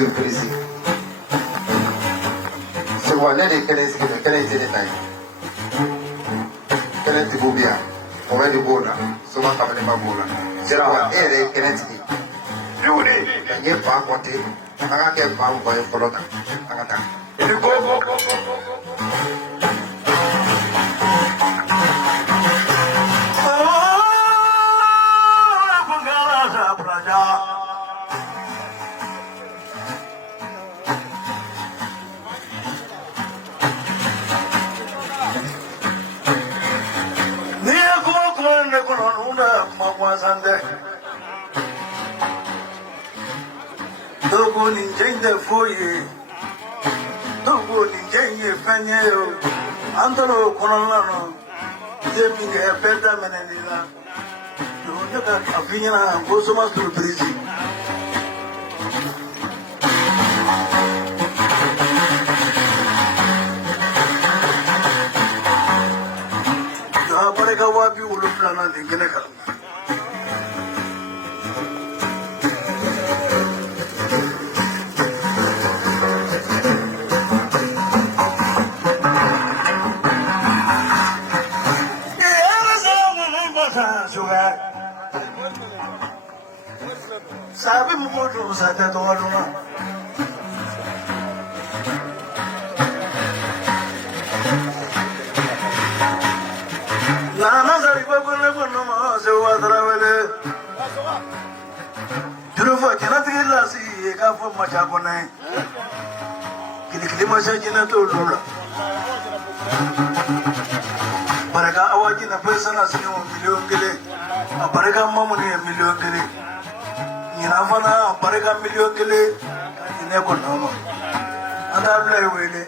Surprise. So one day can go beyond already border. So one coming in my border. There are air can you get back what it. I get found by a product. If you go. a fina gozo más surpresa. Ya para que wapi ulu plana de que le calma. Sabe muito os até do aluno. Na nazari quando mas eu atravele. Juro foi que na trilha se cá foi machacone. Que machacina todo lá. Para cá awaki na pesa na sinu milhão kele. Para cá mamuni milhão kele. Ina fana barika miliyɔn kelen ne ko nɔɔma an t'a bila yen wele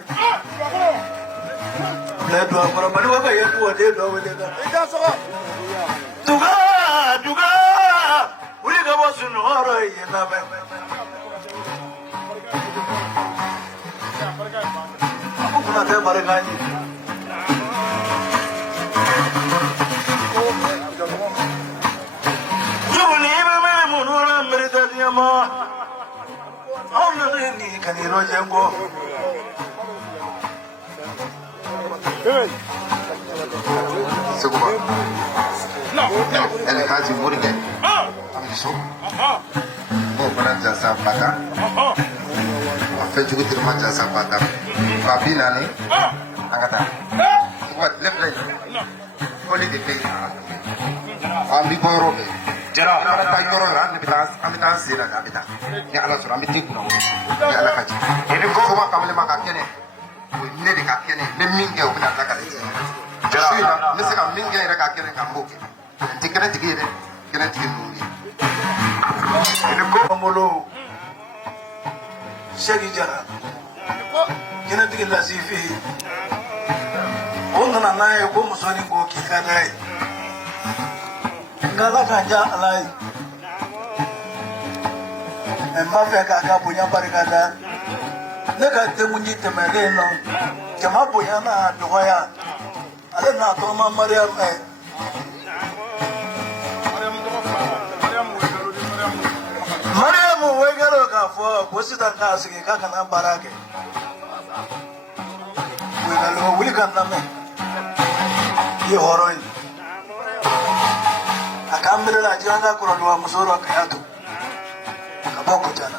bila yen duwa kɔrɔ bali ka ye duwaden dɔ wele kan duga wuli ka bɔ sunɔgɔ ye yen lamɛn a ko kuna tɛ barika ye ma auna ni kaniro jengo seguba no ele kaji murige amiso mo bana jasa bata afa jugu tirma jasa bata babina ni angata seguba leple koli de pe ambi borobe jara ala ta yoro la ni bitan sira da bita ni ala sura mi tikuna ni ala kaji ni ko ma kamle ma ka kene ne de ka kene ne minge o bina ta ka de jara ni se ka minge ira ka kene ka mboke tikene tikire kene tikinu ni ko molo shegi jara kene tikila sifi onna na ye ko musoni ko kikadai ngala kanja alai emma fe ka bunya barikada ne ka temunyi temere no jama bunya na doya ale na to ma mariam mariam wegaro ka fo bosita ka sigi ka kana barake wegalo wuli kan na me ye horoi akambre la janga kuralwa musoro kayatu kaboko jana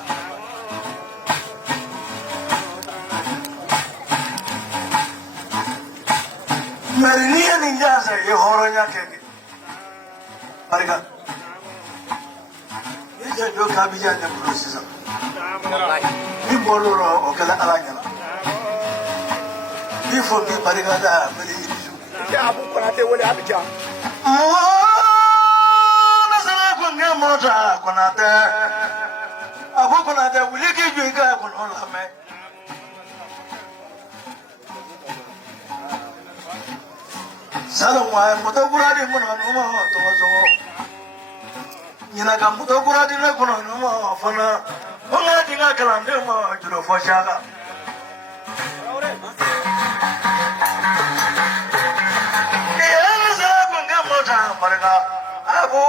marinia ninjaza ye horonya keke barika ye do kabija ne prosesa ni boloro o kala alanya ni fo bi barika da bari ya abu kana te wole abija mota konate abu konate wuliki juiga kono lame salwa moto buradi mono no to zo nyina kam moto buradi na kono no fana onga dinga kalande mo julo fo shaka abu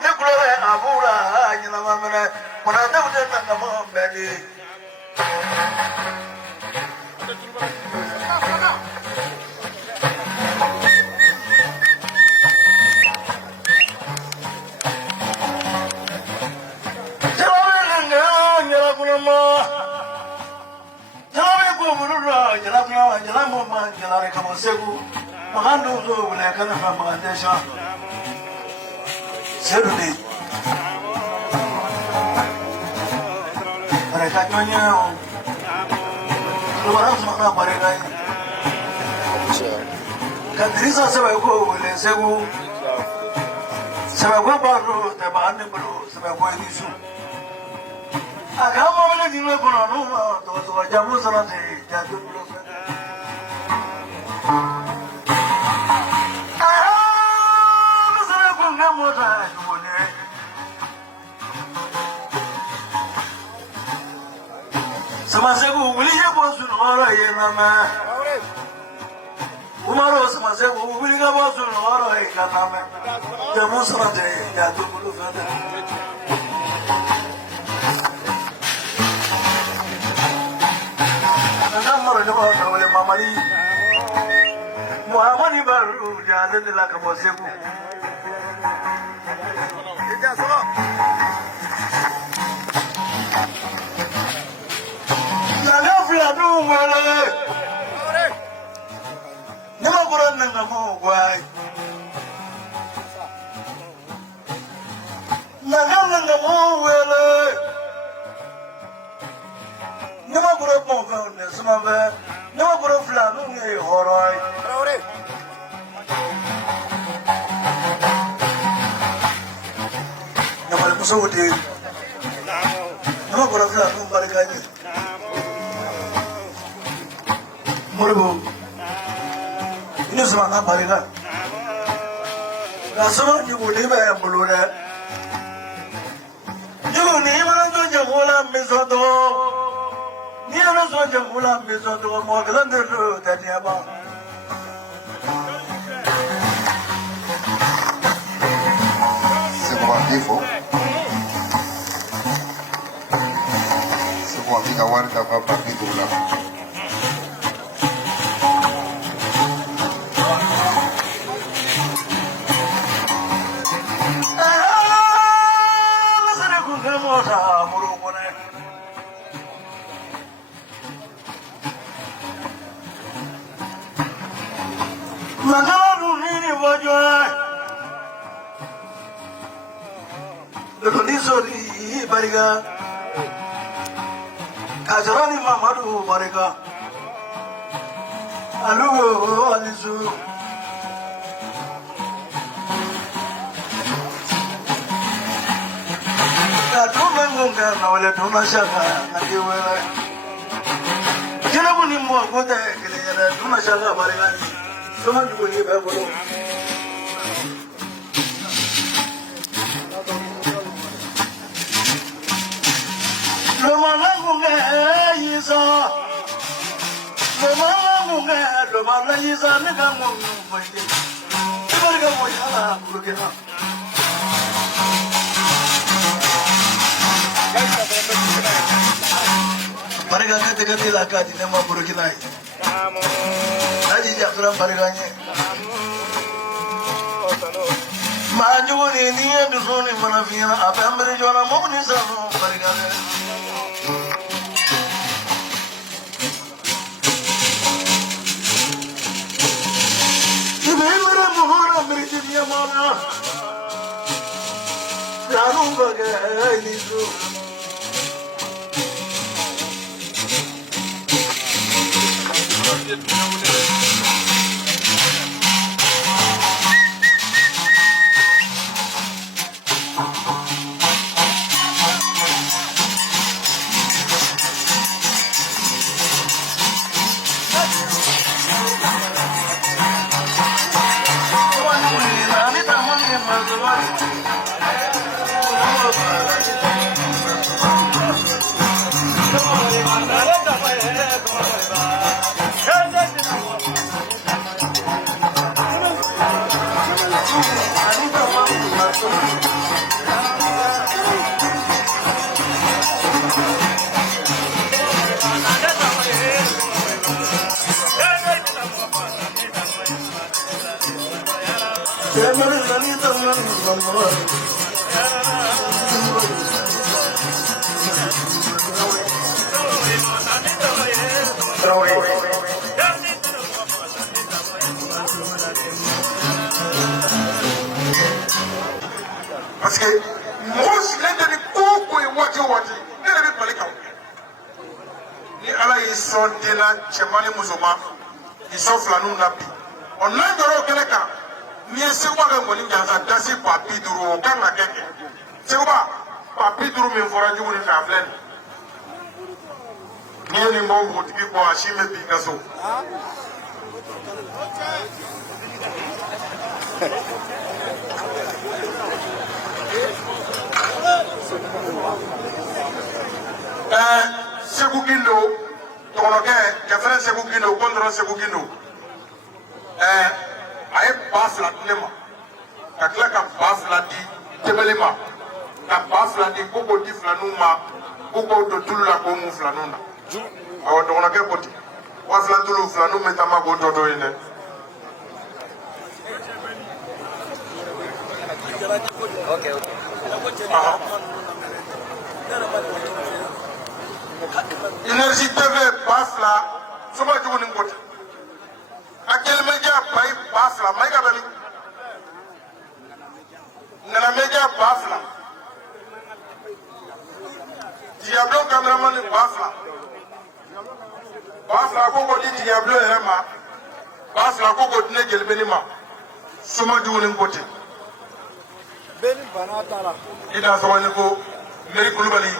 nekule abura nyina mamene kona ndabute nanga mbeli Magando zo wala kana fa maganda sha seru ni para ka nyonya lo bara sama para ka kadrisa sabe ko wala segu sabe ko baro te ba ne bro sabe ko nisu agama wala dinwe kono no to jamu sana te jadu bro Samasegu, will you go to Nora in Mama? Umaro Samasegu, will you go to Nora in Mama? The Musrate, Yatu Fada. Mamari Muhammad Baru, Jalan like a Mosebu. Never go on the more why. Never go up more some of them. Never go to Flanung, horror. Never so deep. Never go to Flanung, but I get Murbu. You know, I'm not that's what you would live at Bulura. You will never do Jamola Misodo. Never saw Jamola Misodo more than the road that you have. C'est pour un défaut. C'est pour un petit avoir d'avoir pas pris de là. The Condisori Bariga Kajarani Mamadu Bariga Alu Alizu Tumangunga Nawale Tunashaka Nadiwela Janabuni Mokoda Tunashaka Bariga so much will you ever Parce que moi, je l'ai donné beaucoup et wati. Elle avait parlé comme ni ala yi sɔn den na cɛman ni musoman i sɔn filaninw na bi ɔ n'an jɔra o kɛnɛ kan n'i ye Seguba ka ŋɔni jansa dasi ba 50 o kan ka kɛ kɛ Seguba ba 50 min fɔra jugu ni fɛ a filɛ n'i ye nin bɔ npogotigi bɔ a si bɛ bin i ka so. Segu Gindo tɔgɔnɔkɛ kɛfɛrɛ Segu Gindo kɔndɔrɔ Segu Gindo a ye ba 2 di ne ma ka tila ka ba 2 di Tebele ma ka ba 2 di ko k'o di filaninw ma ko k'o don tulu la k'o mun filaninw na awɔ dɔgɔnɔkɛ ko ten 2 tulu filaninw bɛ taama k'o tɔ to yen dɛ. Énergie TV ba 2 soba jugu ni ko ten a kɛlen bɛ kɛ ba 2 Mayiga bɛ min nana bɛ kɛ ba 2 Diablo cameraman ni ba 2 ko k'o di Diablo yɛrɛ ma ba 2 ko k'o di ne Jelibeni ma soma jugu ni ko ten. I da sɔgɔlen ko Meri Kulubali